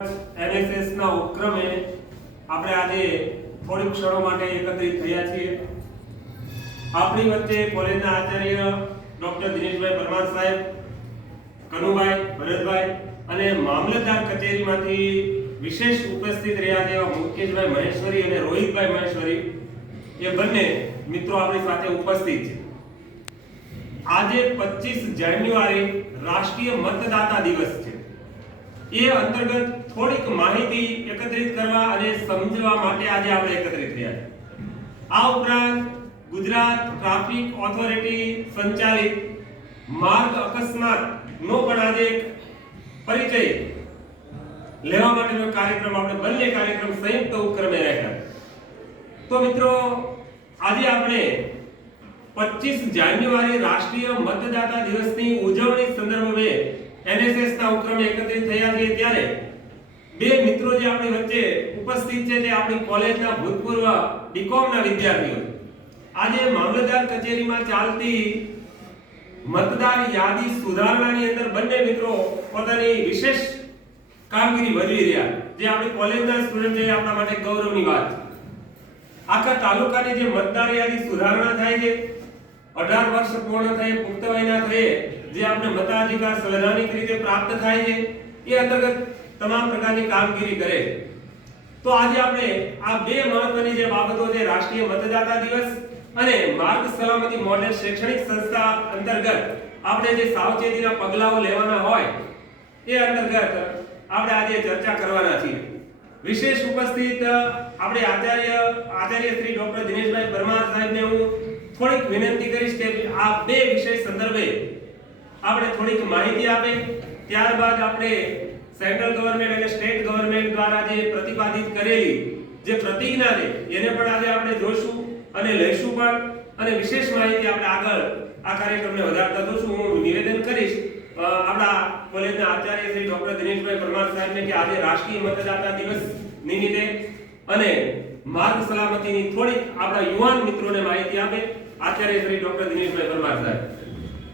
NSS ના ઉપક્રમે આપણે આજે થોડીક ક્ષણો માટે એકત્રિત થયા છીએ. આપણી વચ્ચે કોલેજના આચાર્ય ડોક્ટર દિનેશભાઈ પરમાર સાહેબ, કનુભાઈ, ભરતભાઈ અને મામલતદાર કચેરીમાંથી વિશેષ ઉપસ્થિત રહ્યા તેવા મુકેશભાઈ મહેશ્વરી અને રોહિતભાઈ મહેશ્વરી એ બંને મિત્રો આપણી સાથે ઉપસ્થિત છે. આજે 25 જાન્યુઆરી રાષ્ટ્રીય મતદાતા દિવસ છે. એ અંતર્ગત થોડીક માહિતી એકત્રિત કરવા અને સમજવા માટે આજે આપણે એકત્રિત થયા છે. આ ઉપરાંત ગુજરાત ટ્રાફિક ઓથોરિટી સંચાલિત માર્ગ અકસ્માત નો પણ આજે પરિચય લેવા માટેનો કાર્યક્રમ આપણે બંને કાર્યક્રમ સંયુક્ત ઉપક્રમે રાખ્યા. તો મિત્રો આજે આપણે 25 જાન્યુઆરી રાષ્ટ્રીય મતદાતા દિવસની ઉજવણી સંદર્ભે એનએસએસ ના ઉપક્રમે એકત્રિત થયા છે. ત્યારે બે મિત્રો જે આપણી વચ્ચે ઉપસ્થિત છે તે આપણી કોલેજના ભૂતપૂર્વ બીકોમ ના વિદ્યાર્થીઓ. આજે મામલતદાર કચેરીમાં ચાલતી મતદાર યાદી સુધારણાની અંદર બંને મિત્રો પોતાની વિશેષ કામગીરી ભજવી રહ્યા, જે આપણી કોલેજના સ્ટુડન્ટ છે આપણા માટે ગૌરવની વાત છે. આખા તાલુકાની જે મતદાર યાદી સુધારણા થાય છે, 18 વર્ષ પૂર્ણ થઈ પુખ્ત વયના થયે જે આપણે મતાધિકાર સંવૈધાનિક રીતે પ્રાપ્ત થાય છે, એ અંતર્ગત તમામ પ્રકારની કામગીરી કરે. તો આજે આપણે આ બે મહત્વની જે બાબતો છે, રાષ્ટ્રીય મતદાતા દિવસ અને માર્ગ સલામતી મોડેલ શૈક્ષણિક સંસ્થા અંતર્ગત આપણે જે સાવચેતીના પગલાઓ લેવાના હોય એ અંતર્ગત આપણે આજે ચર્ચા કરવાના છીએ. વિશેષ ઉપસ્થિત આપણે આચાર્ય શ્રી ડોક્ટર દિનેશભાઈ પરમાર સાહેબને હું થોડીક વિનંતી કરીશ કે આ બે વિષય સંદર્ભે આપણે થોડીક માહિતી આપે. ત્યારબાદ આપણે સેન્ટ્રલ ગવર્નમેન્ટ અને સ્ટેટ ગવર્નમેન્ટ દ્વારા જે પ્રતિપાદિત કરેલી જે પ્રતિજ્ઞા છે એને પણ આજે આપણે જોશું અને લઈશું પણ, અને વિશેષ માહિતી આપણે આગળ આ કાર્યક્રમને વધારતા જોશું. હું નિવેદન કરીશ આપણા કોલેજના આચાર્ય શ્રી ડોક્ટર દિનેશભાઈ પરમાર સાહેબને કે આજે રાષ્ટ્રીય મતદાતા દિવસ નિમિત્તે અને માર્ગ સલામતીની થોડીક આપણા યુવાન મિત્રોને માહિતી આપે. આચાર્ય શ્રી ડોક્ટર દિનેશભાઈ પરમાર સાહેબ.